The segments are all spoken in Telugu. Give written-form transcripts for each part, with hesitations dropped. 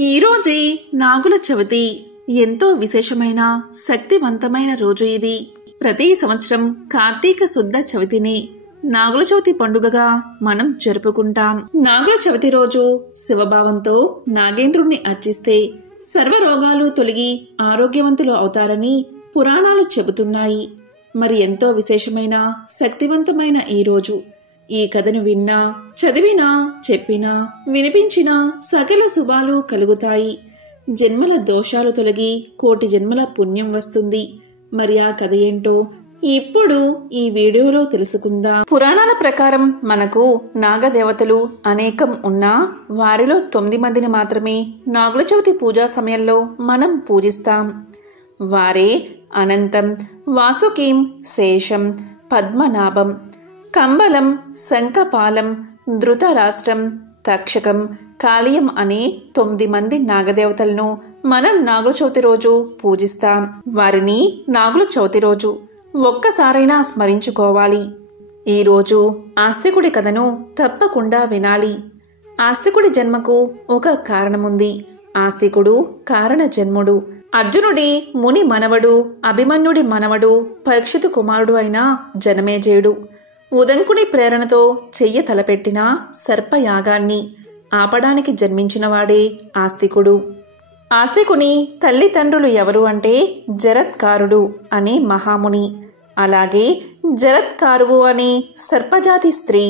ఈరోజే నాగుల చవితి. ఎంతో విశేషమైన శక్తివంతమైన రోజు ఇది. ప్రతి సంవత్సరం కార్తీక శుద్ధ చవితిని నాగుల చవితి పండుగగా మనం జరుపుకుంటాం. నాగుల చవితి రోజు శివభావంతో నాగేంద్రుణ్ణి అర్చిస్తే సర్వరోగాలు తొలగి ఆరోగ్యవంతులు అవుతారని పురాణాలు చెబుతున్నాయి. మరి ఎంతో విశేషమైన శక్తివంతమైన ఈ రోజు ఈ కథను విన్నా, చదివినా, చెప్పినా, వినిపించినా సకల శుభాలు కలుగుతాయి. జన్మల దోషాలు తొలగి కోటి జన్మల పుణ్యం వస్తుంది. మరి ఆ కథ ఏంటో ఇప్పుడు ఈ వీడియోలో తెలుసుకుందాం. పురాణాల ప్రకారం మనకు నాగదేవతలు అనేకం ఉన్నా వారిలో 9 మందిని మాత్రమే నాగుల చవితి పూజా సమయంలో మనం పూజిస్తాం. వారే అనంతం, వాసుకీం, శేషం, పద్మనాభం, కంబలం, శంఖపాలం, ధృతరాష్ట్రం, తక్షకం, కాళీయం అనే 9 మంది నాగదేవతలను మనం నాగుల చవితి రోజు పూజిస్తాం. వారిని నాగుల చవితి రోజు ఒక్కసారైనా స్మరించుకోవాలి. ఈరోజు ఆస్తికుడి కథను తప్పకుండా వినాలి. ఆస్తికుడి జన్మకు ఒక కారణముంది. ఆస్తికుడు కారణ జన్ముడు. అర్జునుడి ముని మనవడు, అభిమన్యుడి మనవడు, పరీక్షితు కుమారుడు అయిన జనమేజయుడు ఉదంకుని ప్రేరణతో చెయ్య తలపెట్టిన సర్పయాగాన్ని ఆపడానికి జన్మించినవాడే ఆస్తికుడు. ఆస్తికుని తల్లిదండ్రులు ఎవరు అంటే జరత్కారుడు అనే మహాముని, అలాగే జరత్కారువు అనే సర్పజాతి స్త్రీ.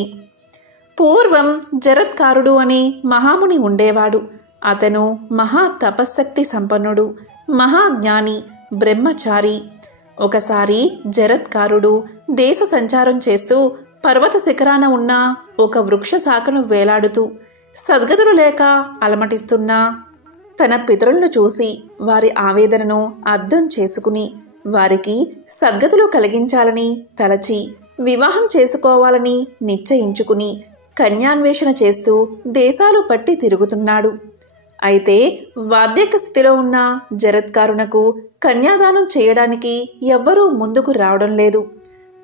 పూర్వం జరత్కారుడు అనే మహాముని ఉండేవాడు. అతను మహా తపశ్శక్తి సంపన్నుడు, మహాజ్ఞాని, బ్రహ్మచారి. ఒకసారి జరత్కారుడు దేశ సంచారం చేస్తూ పర్వత శిఖరాన ఉన్న ఒక వృక్ష శాఖను వేలాడుతూ సద్గతులు లేక అలమటిస్తున్న తన పితరులను చూసి వారి ఆవేదనను అర్థం చేసుకుని వారికి సద్గతులు కలిగించాలని తలచి వివాహం చేసుకోవాలని నిశ్చయించుకుని కన్యాన్వేషణ చేస్తూ దేశాలు పట్టి తిరుగుతున్నాడు. అయితే వార్ధక్య స్థితిలో ఉన్న జరత్కారునకు కన్యాదానం చేయడానికి ఎవ్వరూ ముందుకు రావడం లేదు.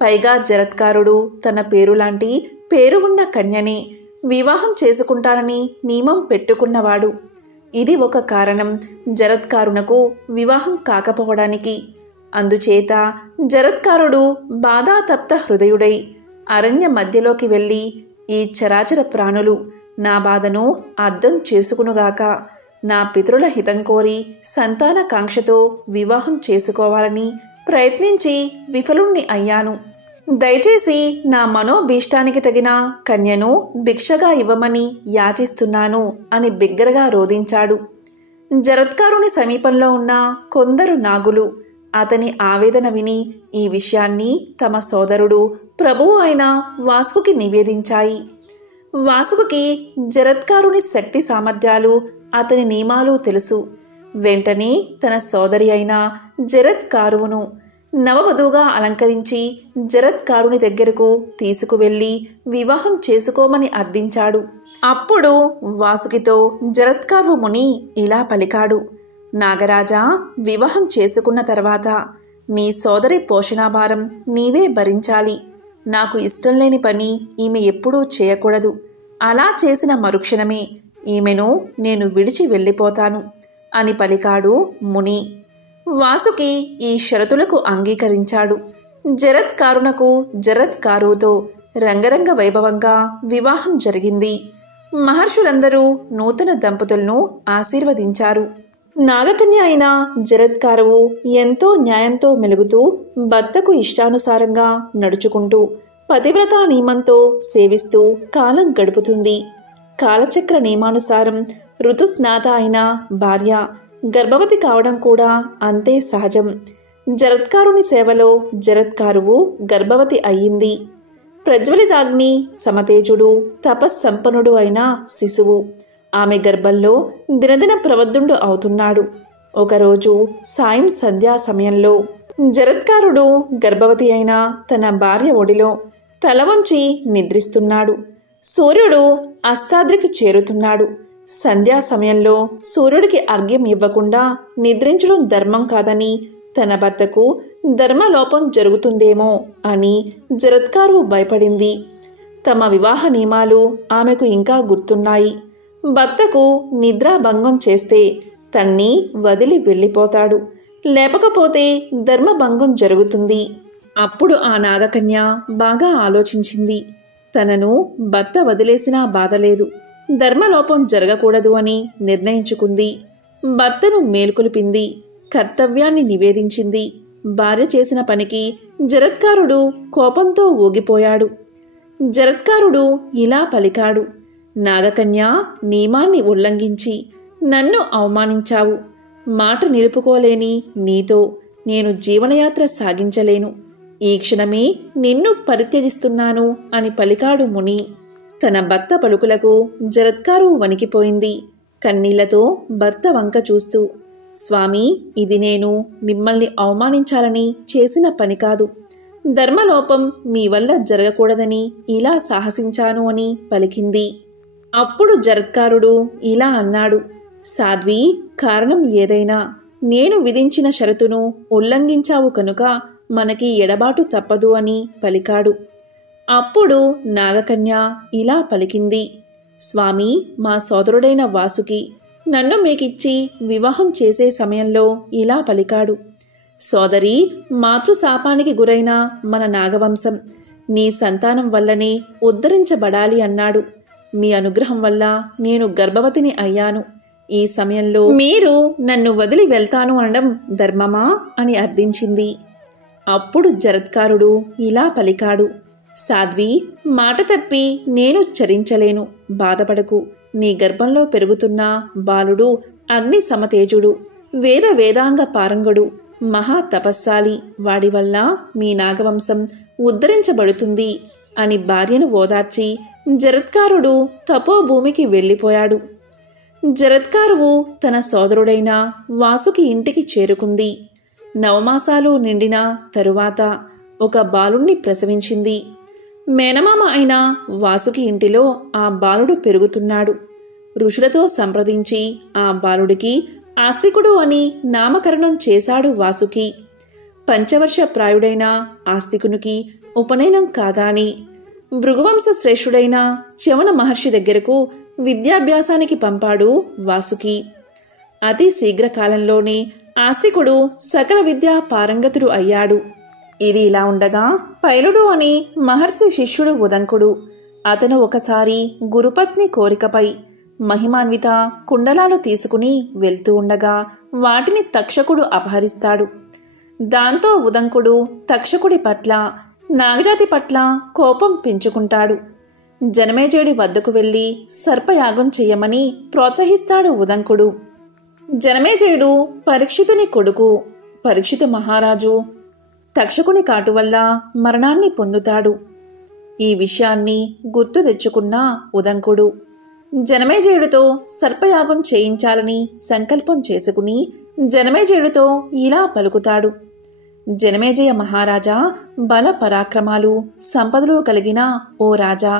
పైగా జరత్కారుడు తన పేరులాంటి పేరు ఉన్న కన్యని వివాహం చేసుకుంటానని నియమం పెట్టుకున్నవాడు. ఇది ఒక కారణం జరత్కారునకు వివాహం కాకపోవడానికి. అందుచేత జరత్కారుడు బాధాతప్త హృదయుడై అరణ్య మధ్యలోకి వెళ్ళి, ఈ చరాచర ప్రాణులు నా బాధను అర్థం చేసుకునుగాక, నా పితరుల హితం కోరి సంతానకాంక్షతో వివాహం చేసుకోవాలని ప్రయత్నించి విఫలుణ్ణి అయ్యాను. దయచేసి నా మనోభీష్టానికి తగిన కన్యను భిక్షగా ఇవ్వమని యాచిస్తున్నాను అని బిగ్గరగా రోదించాడు. జరత్కారుని సమీపంలో ఉన్న కొందరు నాగులు అతని ఆవేదన విని ఈ విషయాన్ని తమ సోదరుడు ప్రభువు అయిన వాసుకి నివేదించాయి. వాసుకి జరత్కారుని శక్తి సామర్థ్యాలు, అతని నియమాలు తెలుసు. వెంటనే తన సోదరి అయిన జరత్కారువును నవవధువుగా అలంకరించి జరత్కారుని దగ్గరకు తీసుకువెళ్లి వివాహం చేసుకోమని అర్థించాడు. అప్పుడు వాసుకితో జరత్కారువు ముని ఇలా పలికాడు: నాగరాజా, వివాహం చేసుకున్న తర్వాత నీ సోదరి పోషణాభారం నీవే భరించాలి. నాకు ఇష్టం లేని పని ఈమె ఎప్పుడూ చేయకూడదు. అలా చేసిన మరుక్షణమే ఈమెను నేను విడిచి వెళ్ళిపోతాను అని పలికాడు ముని. వాసుకి ఈ షరతులకు అంగీకరించాడు. జరత్కారునకు జరత్కారువుతో రంగరంగ వైభవంగా వివాహం జరిగింది. మహర్షులందరూ నూతన దంపతులను ఆశీర్వదించారు. నాగకన్య అయిన జరత్కారువు ఎంతో న్యాయంతో మెలుగుతూ భర్తకు ఇష్టానుసారంగా నడుచుకుంటూ పతివ్రతా నియమంతో సేవిస్తూ కాలం గడుపుతుంది. కాలచక్ర నియమానుసారం ఋతుస్నాత అయిన భార్య గర్భవతి కావడం కూడా అంతే సహజం. జరత్కారుని సేవలో జరత్కారువు గర్భవతి అయ్యింది. ప్రజ్వలితాగ్ని సమతేజుడు తపస్సంపన్నుడు అయిన శిశువు ఆమె గర్భంలో దినదిన ప్రవద్దుండు అవుతున్నాడు. ఒకరోజు సాయం సంధ్యా సమయంలో జరత్కారుడు గర్భవతి అయిన తన భార్య ఒడిలో తల వంచి నిద్రిస్తున్నాడు. సూర్యుడు అస్తాద్రికి చేరుతున్నాడు. సంధ్యా సమయంలో సూర్యుడికి అర్ఘ్యం ఇవ్వకుండా నిద్రించడం ధర్మం కాదని తన భర్తకు ధర్మలోపం జరుగుతుందేమో అని జరత్కారు భయపడింది. తమ వివాహ నియమాలు ఆమెకు ఇంకా గుర్తున్నాయి. భర్తకు నిద్రాభంగం చేస్తే తన్ని వదిలి వెళ్ళిపోతాడు, లేకపోతే ధర్మభంగం జరుగుతుంది. అప్పుడు ఆ నాగకన్య బాగా ఆలోచించింది. తనను భర్త వదిలేసినా బాధలేదు, ధర్మలోపం జరగకూడదు అని నిర్ణయించుకుంది. భర్తను మేల్కొల్పింది, కర్తవ్యాన్ని నివేదించింది. భార్య చేసిన పనికి జరత్కారుడు కోపంతో ఊగిపోయాడు. జరత్కారుడు ఇలా పలికాడు, నాగకన్య, నియమాన్ని ఉల్లంఘించి నన్ను అవమానించావు. మాట నిలుపుకోలేని నీతో నేను జీవనయాత్ర సాగించలేను. ఈ క్షణమే నిన్ను పరిత్యజిస్తున్నాను అని పలికాడు ముని. తన భర్త పలుకులకు జరత్కారు వణికిపోయింది. కన్నీళ్లతో భర్త వంక చూస్తూ, స్వామి, ఇది నేను మిమ్మల్ని అవమానించాలని చేసిన పని కాదు. ధర్మలోపం మీ వల్ల జరగకూడదని ఇలా సాహసించాను అని పలికింది. అప్పుడు జరత్కారుడు ఇలా అన్నాడు, సాధ్వి, కారణం ఏదైనా నేను విధించిన షరతును ఉల్లంఘించావు కనుక మనకి ఎడబాటు తప్పదు అని పలికాడు. అప్పుడు నాగకన్య ఇలా పలికింది, స్వామి, మా సోదరుడైన వాసుకి నన్ను మీకిచ్చి వివాహం చేసే సమయంలో ఇలా పలికాడు, సోదరి, మాతృశాపానికి గురైన మన నాగవంశం నీ సంతానం వల్లనే ఉద్ధరించబడాలి అన్నాడు. మీ అనుగ్రహం వల్ల నేను గర్భవతిని అయ్యాను. ఈ సమయంలో మీరు నన్ను వదిలి వెళ్తాను అనడం ధర్మమా అని అర్థించింది. అప్పుడు జరత్కారుడు ఇలా పలికాడు, సాధ్వి, మాట తప్పి నేను చరించలేను, బాధపడకు. నీ గర్భంలో పెరుగుతున్న బాలుడు అగ్ని సమతేజుడు, వేదాంగ పారంగడు, మహా తపస్సాలి. వాడి వల్ల మీ నాగవంశం ఉద్ధరించబడుతుంది అని భార్యను ఓదార్చి జరత్కారుడు తపోభూమికి వెళ్ళిపోయాడు. జరత్కారువు తన సోదరుడైన వాసుకి ఇంటికి చేరుకుంది. 9 మాసాలు నిండిన తరువాత ఒక బాలుణ్ణి ప్రసవించింది. మేనమామ అయిన వాసుకి ఇంటిలో ఆ బాలుడు పెరుగుతున్నాడు. ఋషులతో సంప్రదించి ఆ బాలుడికి ఆస్తికుడు అని నామకరణం చేశాడు వాసుకి. పంచవర్ష ప్రాయుడైన ఆస్తికునికి ఉపనయనం కాగానే భృగువంశ శ్రేష్ఠుడైన చ్యవన మహర్షి దగ్గరకు విద్యాభ్యాసానికి పంపాడు వాసుకి. అతి శీఘ్రకాలంలోనే ఆస్తికుడు సకల విద్యా పారంగతుడు అయ్యాడు. ఇది ఇలా ఉండగా పైలుడు అని మహర్షి శిష్యుడు ఉదంకుడు. అతను ఒకసారి గురుపత్ని కోరికపై మహిమాన్విత కుండలాలు తీసుకుని వెళ్తూ ఉండగా వాటిని తక్షకుడు అపహరిస్తాడు. దాంతో ఉదంకుడు తక్షకుడి పట్ల, నాగజాతి పట్ల కోపం పెంచుకుంటాడు. జనమేజయుడి వద్దకు వెళ్లి సర్పయాగం చెయ్యమని ప్రోత్సహిస్తాడు ఉదంకుడు. జనమేజయుడు పరీక్షితుని కొడుకు. పరీక్షితు మహారాజు తక్షకుని కాటు వల్ల మరణాన్ని పొందుతాడు. ఈ విషయాన్ని గుర్తు తెచ్చుకున్న ఉదంకుడు జనమేజయుడితో సర్పయాగం చేయించాలని సంకల్పం చేసుకుని జనమేజయుడితో ఇలా పలుకుతాడు, జనమేజయ మహారాజా, బల పరాక్రమాలు సంపదలు కలిగిన ఓ రాజా,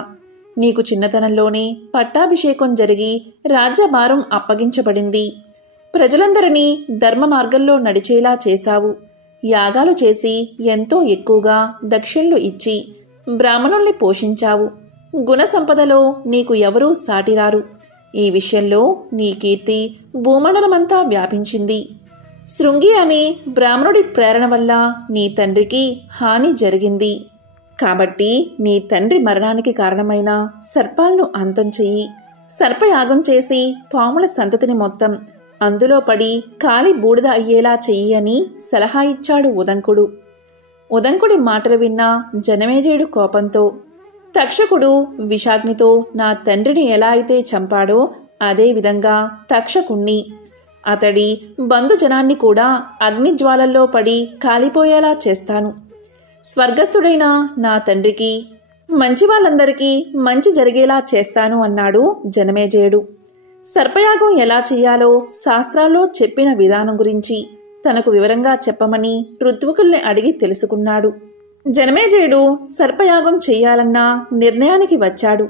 నీకు చిన్నతనంలోనే పట్టాభిషేకం జరిగి రాజ్యభారం అప్పగించబడింది. ప్రజలందరినీ ధర్మ మార్గంలో నడిచేలా చేశావు. యాగాలు చేసి ఎంతో ఎక్కువగా దక్షిణలు ఇచ్చి బ్రాహ్మణుల్ని పోషించావు. గుణ సంపదలో నీకు ఎవరూ సాటిరారు. ఈ విషయంలో నీ కీర్తి భూమండలమంతా వ్యాపించింది. శృంగి అనే బ్రాహ్మణుడి ప్రేరణ వల్ల నీ తండ్రికి హాని జరిగింది. కాబట్టి నీ తండ్రి మరణానికి కారణమైన సర్పాలను అంతం చెయ్యి. సర్పయాగం చేసి పాముల సంతతిని మొత్తం అందులో పడి కాలి బూడిద అయ్యేలా చెయ్యి అని సలహా ఇచ్చాడు ఉదంకుడు. ఉదంకుడి మాటలు విన్న జనమేజయుడు కోపంతో, తక్షకుడు విషాగ్నితో నా తండ్రిని ఎలా అయితే చంపాడో అదేవిధంగా తక్షకుణ్ణి, అతడి బంధుజనాన్ని కూడా అగ్నిజ్వాలల్లో పడి కాలిపోయేలా చేస్తాను. స్వర్గస్థుడైన నా తండ్రికి, మంచి వాళ్ళందరికీ మంచి జరిగేలా చేస్తాను అన్నాడు జనమేజయుడు. సర్పయాగం ఎలా చెయ్యాలో శాస్త్రాల్లో చెప్పిన విధానం గురించి తనకు వివరంగా చెప్పమని ఋత్వికుల్ని అడిగి తెలుసుకున్నాడు. జనమేజయుడు సర్పయాగం చెయ్యాలన్న నిర్ణయానికి వచ్చాడు.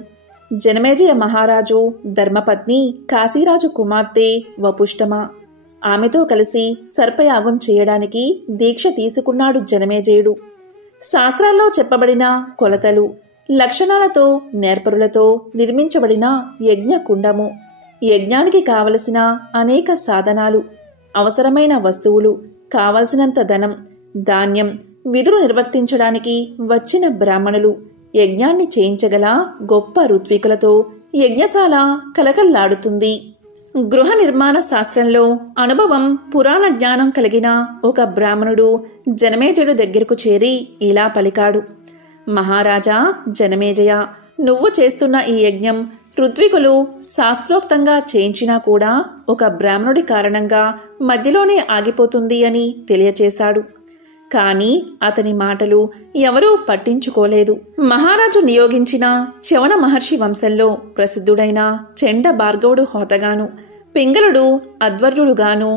జనమేజయ మహారాజు ధర్మపత్ని కాశీరాజు కుమార్తె వపుష్టమ, ఆమెతో కలిసి సర్పయాగం చేయడానికి దీక్ష తీసుకున్నాడు జనమేజయుడు. శాస్త్రాల్లో చెప్పబడిన కొలతలు, లక్షణాలతో నేర్పరులతో నిర్మించబడిన యజ్ఞకుండము, యజ్ఞానికి కావలసిన అనేక సాధనాలు, అవసరమైన వస్తువులు, కావలసినంత ధనం, ధాన్యం, విధులు నిర్వర్తించడానికి వచ్చిన బ్రాహ్మణులు, యజ్ఞాన్ని చేయించగల గొప్ప ఋత్వికులతో యజ్ఞశాల కలకల్లాడుతుంది. గృహ నిర్మాణ శాస్త్రంలో అనుభవం, పురాణ జ్ఞానం కలిగిన ఒక బ్రాహ్మణుడు జనమేజయుడు దగ్గరకు చేరి ఇలా పలికాడు. మహారాజా జనమేజయ, నువ్వు చేస్తున్న ఈ యజ్ఞం ఋత్వికులు శాస్త్రోక్తంగా చేయించినా కూడా ఒక బ్రాహ్మణుడి కారణంగా మధ్యలోనే ఆగిపోతుంది అని తెలియచేశాడు. కాని అతని మాటలు ఎవరూ పట్టించుకోలేదు. మహారాజు నియోగించిన చవన మహర్షి వంశంలో ప్రసిద్ధుడైన చెండ భార్గవుడు హోతగాను, పింగళుడు అధ్వర్యుడుగాను,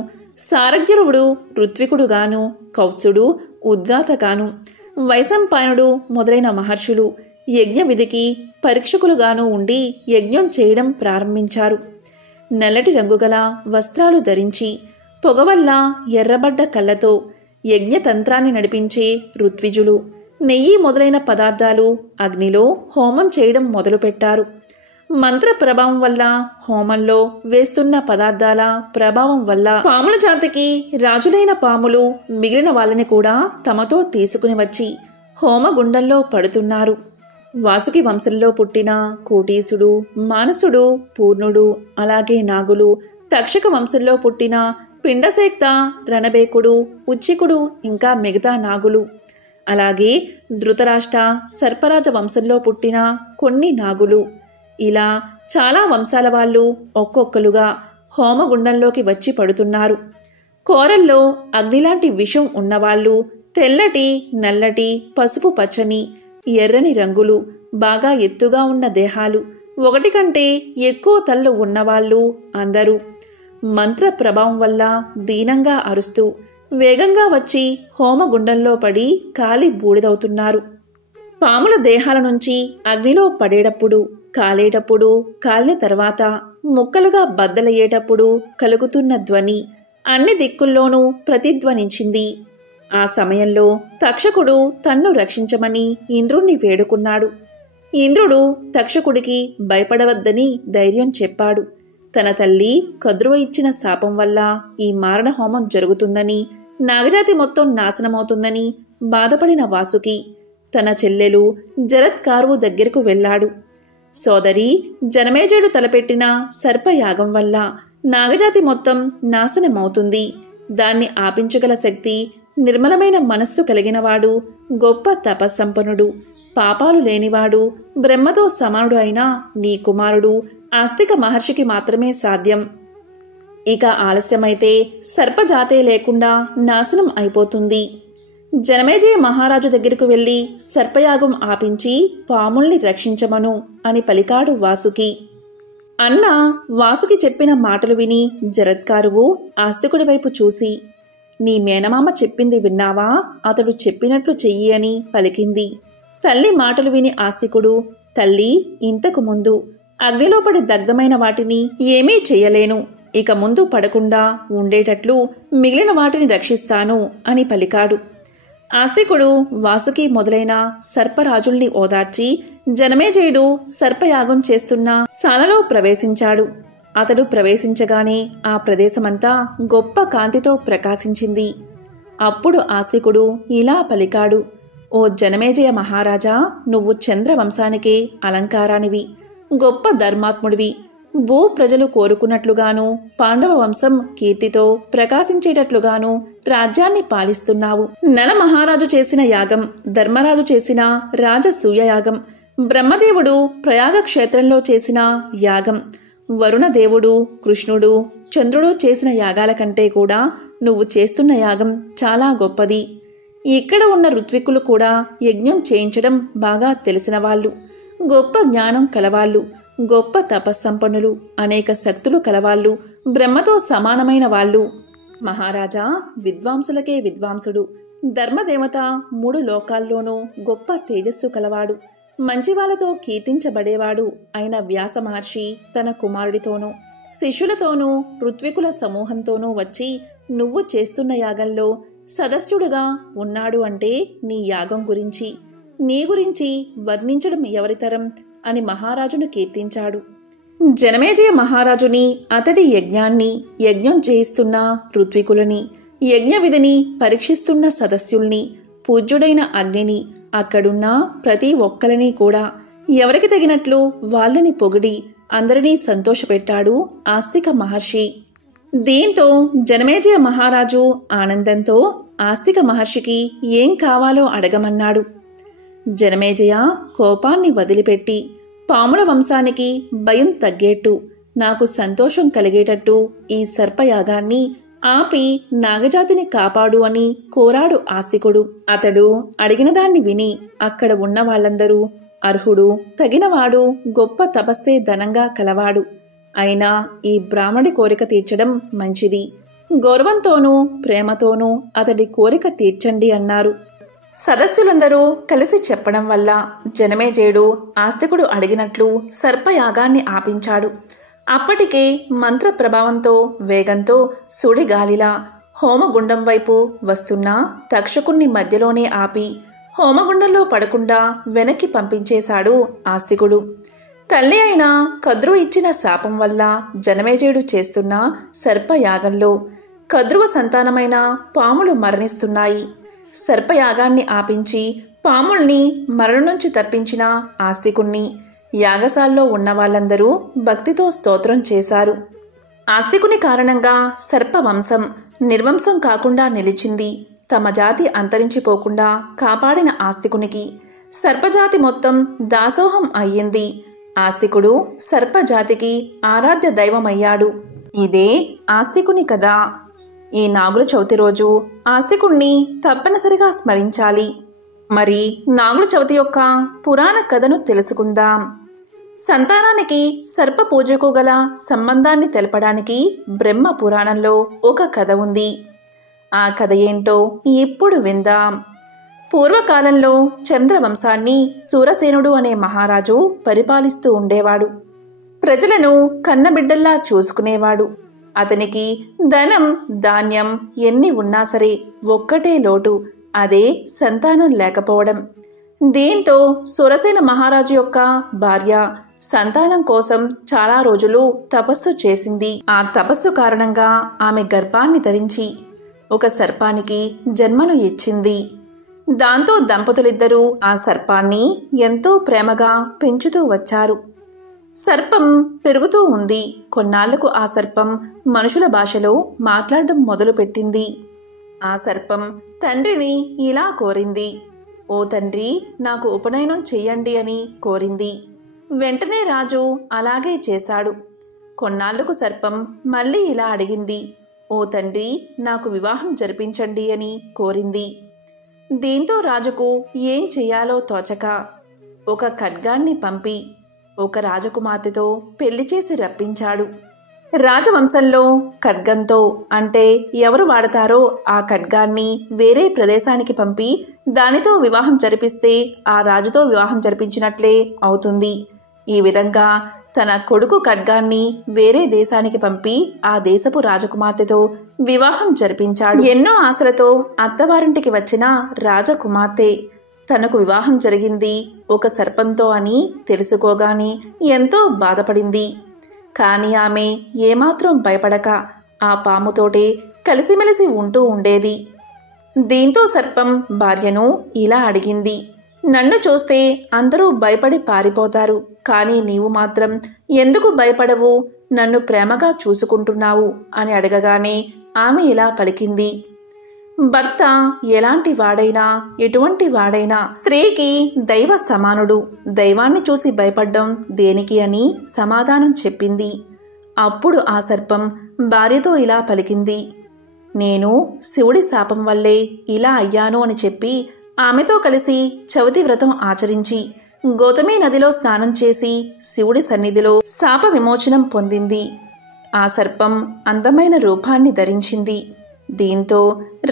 సారగ్యురుడు ఋత్వికుడుగాను, కౌత్సుడు ఉద్గాతగాను, వైశంపాయనుడు మొదలైన మహర్షులు యజ్ఞ విధికి పరీక్షకులుగాను ఉండి యజ్ఞం చేయడం ప్రారంభించారు. నల్లటి రంగుగల వస్త్రాలు ధరించి, పొగవల్ల ఎర్రబడ్డ కళ్ళతో యజ్ఞతంత్రాన్ని నడిపించే ఋత్విజులు నెయ్యి మొదలైన పదార్థాలు అగ్నిలో హోమం చేయడం మొదలుపెట్టారు. మంత్ర ప్రభావం వల్ల, హోమంలో వేస్తున్న పదార్థాల ప్రభావం వల్ల పాముల జాతికి రాజులైన పాములు మిగిలిన వాళ్ళని కూడా తమతో తీసుకుని వచ్చి హోమగుండంలో పడుతున్నారు. వాసుకి వంశంలో పుట్టిన కోటీసుడు, మానసుడు, పూర్ణుడు, అలాగే నాగులు, తక్షక వంశంలో పుట్టిన పిండసేక్త, రణబేకుడు, ఉచ్చికుడు, ఇంకా మిగతా నాగులు, అలాగే ధృతరాష్ట్ర, సర్పరాజ వంశంలో పుట్టిన కొన్ని నాగులు, ఇలా చాలా వంశాల వాళ్ళు ఒక్కొక్కలుగా హోమగుండంలోకి వచ్చి పడుతున్నారు. కోరల్లో అగ్నిలాంటి విషం ఉన్నవాళ్ళు, తెల్లటి, నల్లటి, పసుపు పచ్చని, ఎర్రని రంగులు, బాగా ఎత్తుగా ఉన్న దేహాలు, ఒకటి కంటే ఎక్కువ తల్లు ఉన్నవాళ్ళు అందరూ మంత్ర ప్రభావం వల్ల దీనంగా అరుస్తూ వేగంగా వచ్చి హోమగుండంలో పడి కాలి బూడిదవుతున్నారు. పాముల దేహాల నుంచి అగ్నిలో పడేటప్పుడు, కాలేటప్పుడు, కాలిన తర్వాత ముక్కలుగా బద్దలయ్యేటప్పుడు కలుగుతున్న ధ్వని అన్ని దిక్కుల్లోనూ ప్రతిధ్వనించింది. ఆ సమయంలో తక్షకుడు తన్ను రక్షించమని ఇంద్రుణ్ణి వేడుకున్నాడు. ఇంద్రుడు తక్షకుడికి భయపడవద్దని ధైర్యం చెప్పాడు. తన తల్లి కద్రువ ఇచ్చిన శాపం వల్ల ఈ మారణ హోమం జరుగుతుందని, నాగజాతి మొత్తం నాశనమవుతుందని బాధపడిన వాసుకి తన చెల్లెలు జరత్కారువు దగ్గరకు వెళ్ళాడు. సోదరి, జనమేజయుడు తలపెట్టిన సర్పయాగం వల్ల నాగజాతి మొత్తం నాశనమవుతుంది. దాన్ని ఆపించగల శక్తి, నిర్మలమైన మనస్సు కలిగినవాడు, గొప్ప తపస్సంపన్నుడు, పాపాలు లేనివాడు, బ్రహ్మతో సమానుడు అయిన నీ కుమారుడు ఆస్తిక మహర్షికి మాత్రమే సాధ్యం. ఇక ఆలస్యమైతే సర్పజాతే లేకుండా నాశనం అయిపోతుంది. జనమేజయ మహారాజు దగ్గరకు వెళ్లి సర్పయాగం ఆపించి పాముల్ని రక్షించమను అని పలికాడు వాసుకి. అన్న వాసుకి చెప్పిన మాటలు విని జరత్కారువు ఆస్తికుడి వైపు చూసి, నీ మేనమామ చెప్పింది విన్నావా? అతడు చెప్పినట్లు చెయ్యి అని పలికింది. తల్లి మాటలు విని ఆస్తికుడు, తల్లి, ఇంతకు ముందు అగ్నిలో పడి దగ్ధమైన వాటిని ఏమీ చెయ్యలేను. ఇక ముందు పడకుండా ఉండేటట్లు మిగిలిన వాటిని రక్షిస్తాను అని పలికాడు. ఆస్తికుడు వాసుకి మొదలైన సర్పరాజుల్ని ఓదార్చి జనమేజయుడు సర్పయాగం చేస్తున్న శాలలో ప్రవేశించాడు. అతడు ప్రవేశించగానే ఆ ప్రదేశమంతా గొప్ప కాంతితో ప్రకాశించింది. అప్పుడు ఆస్తికుడు ఇలా పలికాడు. ఓ జనమేజయ మహారాజా, నువ్వు చంద్రవంశానికే అలంకారానివి, గొప్ప ధర్మాత్ముడివి. భూ ప్రజలు కోరుకున్నట్లుగాను, పాండవ వంశం కీర్తితో ప్రకాశించేటట్లుగాను రాజ్యాన్ని పాలిస్తున్నావు. నల మహారాజు చేసిన యాగం, ధర్మరాజు చేసిన రాజసూయయాగం, బ్రహ్మదేవుడు ప్రయాగ క్షేత్రంలో చేసిన యాగం, వరుణదేవుడు, కృష్ణుడు, చంద్రుడు చేసిన యాగాల కంటే కూడా నువ్వు చేస్తున్న యాగం చాలా గొప్పది. ఇక్కడ ఉన్న ఋత్వికులు కూడా యజ్ఞం చేయించడం బాగా తెలిసిన వాళ్ళు, గొప్ప జ్ఞానం కలవాళ్ళు, గొప్ప తపస్సంపన్నులు, అనేక శక్తులు కలవాళ్ళు, బ్రహ్మతో సమానమైన వాళ్ళు. మహారాజా, విద్వాంసులకే విద్వాంసుడు, ధర్మదేవత 3 లోకాల్లోనూ గొప్ప తేజస్సు కలవాడు, మంచివాళ్లతో కీర్తించబడేవాడు అయిన వ్యాస మహర్షి తన కుమారుడితోనూ శిష్యులతోనూ ఋత్వికుల సమూహంతోనూ వచ్చి నువ్వు చేస్తున్న యాగంలో సదస్యుడుగా ఉన్నాడు అంటే నీ యాగం గురించి, నీ గురించి వర్ణించడం ఎవరితరం అని మహారాజును కీర్తించాడు. జనమేజయ మహారాజుని, అతడి యజ్ఞాన్ని, యజ్ఞం చేయిస్తున్న ఋత్వికులని, యజ్ఞ విధిని పరీక్షిస్తున్న సదస్యుల్ని, పూజ్యుడైన అగ్నిని, అక్కడున్న ప్రతి ఒక్కరిని కూడా ఎవరికి తగినట్లు వాళ్ళని పొగిడి అందరినీ సంతోషపెట్టాడు ఆస్తిక మహర్షి. దీంతో జనమేజయ మహారాజు ఆనందంతో ఆస్తిక మహర్షికి ఏం కావాలో అడగమన్నాడు. జనమేజయ కోపాన్ని వదిలిపెట్టి పాముల వంశానికి భయం తగ్గేట్టు, నాకు సంతోషం కలిగేటట్టు ఈ సర్పయాగాన్ని ఆపి నాగజాతిని కాపాడు అని కోరాడు ఆస్తికుడు. అతడు అడిగిన దాన్ని విని అక్కడ ఉన్న వాళ్ళందరూ అర్హుడు, తగినవాడు, గొప్ప తపస్సే ధనంగా కలవాడు అయినా ఈ బ్రాహ్మడి కోరిక తీర్చడం మంచిది, గౌరవంతోనూ ప్రేమతోనూ అతడి కోరిక తీర్చండి అన్నారు. సదస్సులందరూ కలిసి చెప్పడం వల్ల జనమేజయుడు ఆస్తికుడు అడిగినట్లు సర్పయాగాన్ని ఆపించాడు. అప్పటికే మంత్ర ప్రభావంతో వేగంతో సుడిగాలిలా హోమగుండం వైపు వస్తున్న తక్షకుణ్ణి మధ్యలోనే ఆపి హోమగుండంలో పడకుండా వెనక్కి పంపించేశాడు ఆస్తికుడు. తల్లి అయిన కద్రువ ఇచ్చిన శాపం వల్ల జనమేజయుడు చేస్తున్న సర్పయాగంలో కద్రువ సంతానమైన పాములు మరణిస్తున్నాయి. సర్పయాగాన్ని ఆపించి పాముల్ని మరణం నుంచి తప్పించిన ఆస్తికుణ్ణి యాగశాల్లో ఉన్న వాళ్ళందరూ భక్తితో స్తోత్రం చేశారు. ఆస్తికుని కారణంగా సర్పవంశం నిర్వంశం కాకుండా నిలిచింది. తమ జాతి అంతరించిపోకుండా కాపాడిన ఆస్తికునికి సర్పజాతి మొత్తం దాసోహం అయ్యింది. ఆస్తికుడు సర్పజాతికి ఆరాధ్య దైవమయ్యాడు. ఇదే ఆస్తికుని కథ. ఈ నాగుల చవితి రోజు ఆస్తికుణ్ణి తప్పనిసరిగా స్మరించాలి. మరి నాగుల చవితి యొక్క పురాణ కథను తెలుసుకుందాం. సంతానానికి సర్ప పూజకు గల సంబంధాన్ని తెలపడానికి బ్రహ్మ పురాణంలో ఒక కథ ఉంది. ఆ కథ ఏంటో ఇప్పుడు విందాం. పూర్వకాలంలో చంద్రవంశాన్ని సూరసేనుడు అనే మహారాజు పరిపాలిస్తూ ఉండేవాడు. ప్రజలను కన్నబిడ్డల్లా చూసుకునేవాడు. అతనికి ధనం, ధాన్యం ఎన్ని ఉన్నా సరే ఒక్కటే లోటు, అదే సంతానం లేకపోవడం. దీంతో సురసేన మహారాజు యొక్క భార్య సంతానం కోసం చాలా రోజులు తపస్సు చేసింది. ఆ తపస్సు కారణంగా ఆమె గర్భాన్ని ధరించి ఒక సర్పానికి జన్మను ఇచ్చింది. దాంతో దంపతులిద్దరూ ఆ సర్పాన్ని ఎంతో ప్రేమగా పెంచుతూ వచ్చారు. సర్పం పెరుగుతూ ఉంది. కొన్నాళ్లకు ఆ సర్పం మనుషుల భాషలో మాట్లాడడం మొదలుపెట్టింది. ఆ సర్పం తండ్రిని ఇలా కోరింది. ఓ తండ్రి, నాకు ఉపనయనం చెయ్యండి అని కోరింది. వెంటనే రాజు అలాగే చేశాడు. కొన్నాళ్లకు సర్పం మళ్ళీ ఇలా అడిగింది. ఓ తండ్రి, నాకు వివాహం జరిపించండి అని కోరింది. దీంతో రాజుకు ఏం చెయ్యాలో తోచక ఒక ఖడ్గాన్ని పంపి ఒక రాజకుమార్తెతో పెళ్లి చేసి రప్పించాడు. రాజవంశంలో ఖడ్గంతో అంటే ఎవరు వాడతారో ఆ ఖడ్గాన్ని వేరే ప్రదేశానికి పంపి దానితో వివాహం జరిపిస్తే ఆ రాజుతో వివాహం జరిపించినట్లే అవుతుంది. ఈ విధంగా తన కొడుకు ఖడ్గాన్ని వేరే దేశానికి పంపి ఆ దేశపు రాజకుమార్తెతో వివాహం జరిపించాడు. ఎన్నో ఆశలతో అత్తవారింటికి వచ్చిన రాజకుమార్తె తనకు వివాహం జరిగింది ఒక సర్పంతో అని తెలుసుకోగానే ఎంతో బాధపడింది. కాని ఆమె ఏమాత్రం భయపడక ఆ పాముతోటే కలిసిమెలిసి ఉంటూ ఉండేది. దీంతో సర్పం భార్యను ఇలా అడిగింది. నన్ను చూస్తే అందరూ భయపడి పారిపోతారు, కానీ నీవు మాత్రం ఎందుకు భయపడవు? నన్ను ప్రేమగా చూసుకుంటున్నావు అని అడగగానే ఆమె ఇలా పలికింది. భర్త ఎలాంటి వాడైనా, ఎటువంటి వాడైనా స్త్రీకి దైవ సమానుడు. దైవాన్ని చూసి భయపడ్డం దేనికి అని సమాధానం చెప్పింది. అప్పుడు ఆ సర్పం భార్యతో ఇలా పలికింది. నేను శివుడి శాపం వల్లే ఇలా అయ్యాను అని చెప్పి ఆమెతో కలిసి చవితి వ్రతం ఆచరించి గౌతమి నదిలో స్నానం చేసి శివుడి సన్నిధిలో శాప విమోచనం పొందింది. ఆ సర్పం అందమైన రూపాన్ని ధరించింది. దీంతో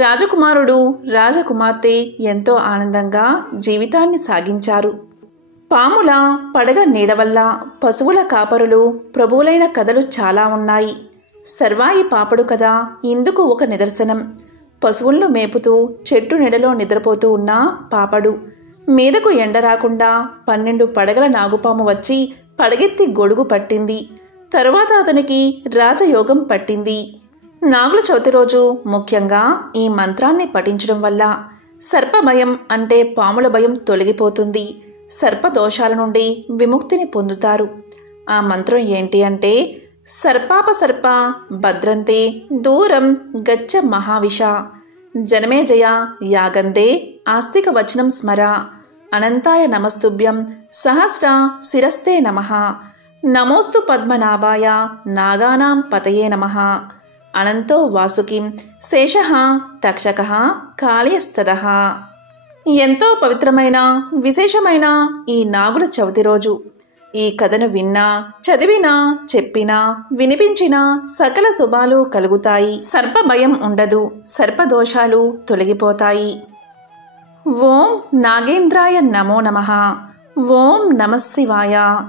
రాజకుమారుడు, రాజకుమార్తె ఎంతో ఆనందంగా జీవితాన్ని సాగించారు. పాముల పడగ నీడవల్ల పశువుల కాపరులు ప్రభువులైన కథలు చాలా ఉన్నాయి. సర్వాయి పాపడు కథ ఇందుకు ఒక నిదర్శనం. పశువులను మేపుతూ చెట్టు నీడలో నిద్రపోతూ ఉన్న పాపడు మీదకు ఎండ రాకుండా 12 పడగల నాగుపాము వచ్చి పడగెత్తి గొడుగు పట్టింది. తరువాత అతనికి రాజయోగం పట్టింది. నాగుల చవితి రోజు ముఖ్యంగా ఈ మంత్రాన్ని పఠించడం వల్ల సర్పభయం అంటే పాముల భయం తొలగిపోతుంది. సర్పదోషాల నుండి విముక్తిని పొందుతారు. ఆ మంత్రం ఏంటి అంటే సర్పాపసర్ప భద్రంతే దూరం గచ్చ మహావిష జనమేజయ యాగందే ఆస్తిక వచనం స్మర అనంతాయ నమస్తుభ్యం సహస్ర శిరస్తే నమః నమోస్తు పద్మనాభాయ నాగానాం పతయే నమః అనంతో వాసుకిం శేషః తక్షకః కాళయస్తదః. ఎంతో పవిత్రమైన విశేషమైన ఈ నాగుల చవితి రోజు ఈ కథను విన్నా, చదివినా, చెప్పినా, వినిపించినా సకల శుభాలు కలుగుతాయి. సర్ప భయం ఉండదు. సర్పదోషాలు తొలగిపోతాయి. ఓం నాగేంద్రాయ నమో నమః. ఓం నమః శివాయ.